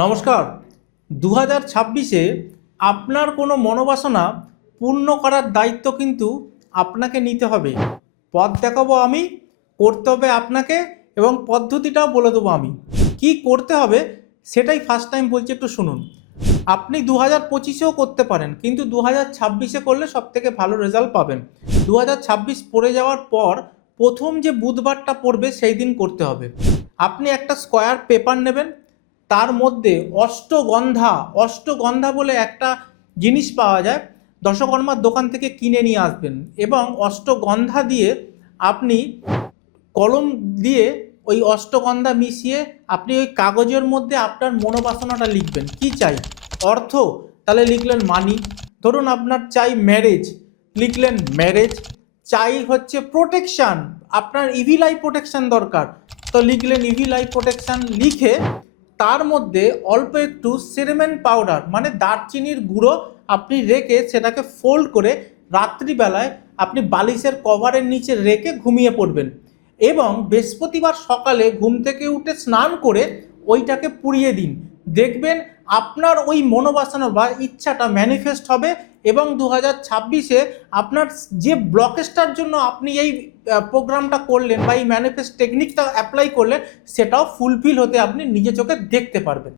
নমস্কার। দু হাজার ছাব্বিশে আপনার কোনো মনোবাসনা পূর্ণ করার দায়িত্ব কিন্তু আপনাকে নিতে হবে। পথ দেখাবো আমি, করতে হবে আপনাকে এবং পদ্ধতিটাও বলে দেবো আমি। কি করতে হবে সেটাই ফার্স্ট টাইম বলছি, একটু শুনুন। আপনি দু হাজার পঁচিশেও করতে পারেন, কিন্তু দু হাজার ছাব্বিশে করলে সব থেকে ভালো রেজাল্ট পাবেন। দু হাজার ছাব্বিশ পড়ে যাওয়ার পর প্রথম যে বুধবারটা পড়বে সেই দিন করতে হবে। আপনি একটা স্কোয়ার পেপার নেবেন তার মধ্যে অষ্টগন্ধা অষ্টগন্ধা বলে একটা জিনিস পাওয়া যায়। দশকর্মার দোকান থেকে কিনে নিয়ে আসবেন এবং অষ্টগন্ধা দিয়ে আপনি কলম দিয়ে ওই অষ্টগন্ধা মিশিয়ে আপনি ওই কাগজের মধ্যে আপনার মনোবাসনাটা লিখবেন। কি চাই? অর্থ? তাহলে লিখলেন মানি ধরুন আপনার চাই ম্যারেজ লিখলেন ম্যারেজ চাই হচ্ছে প্রোটেকশান আপনার ইভিল আই প্রোটেকশান দরকার। তো লিখলেন ইভিল আই প্রোটেকশান লিখে তার মধ্যে অল্প একটু সিনেমেন পাউডার মানে দারচিনির গুঁড়ো আপনি রেখে সেটাকে ফোল্ড করে রাত্রিবেলায় আপনি বালিশের কভারের নিচে রেখে ঘুমিয়ে পড়বেন এবং বৃহস্পতিবার সকালে ঘুম থেকে উঠে স্নান করে ওইটাকে পুড়িয়ে দিন। দেখবেন আপনার ওই মনোবাসনা বা ইচ্ছাটা ম্যানিফেস্ট হবে এবং দু হাজার ছাব্বিশে আপনার যে ব্লকেজটার জন্য আপনি এই প্রোগ্রামটা করলেন বা এই ম্যানিফেস্ট টেকনিকটা অ্যাপ্লাই করলেন, সেটাও ফুলফিল হতে আপনি নিজে চোখে দেখতে পারবেন।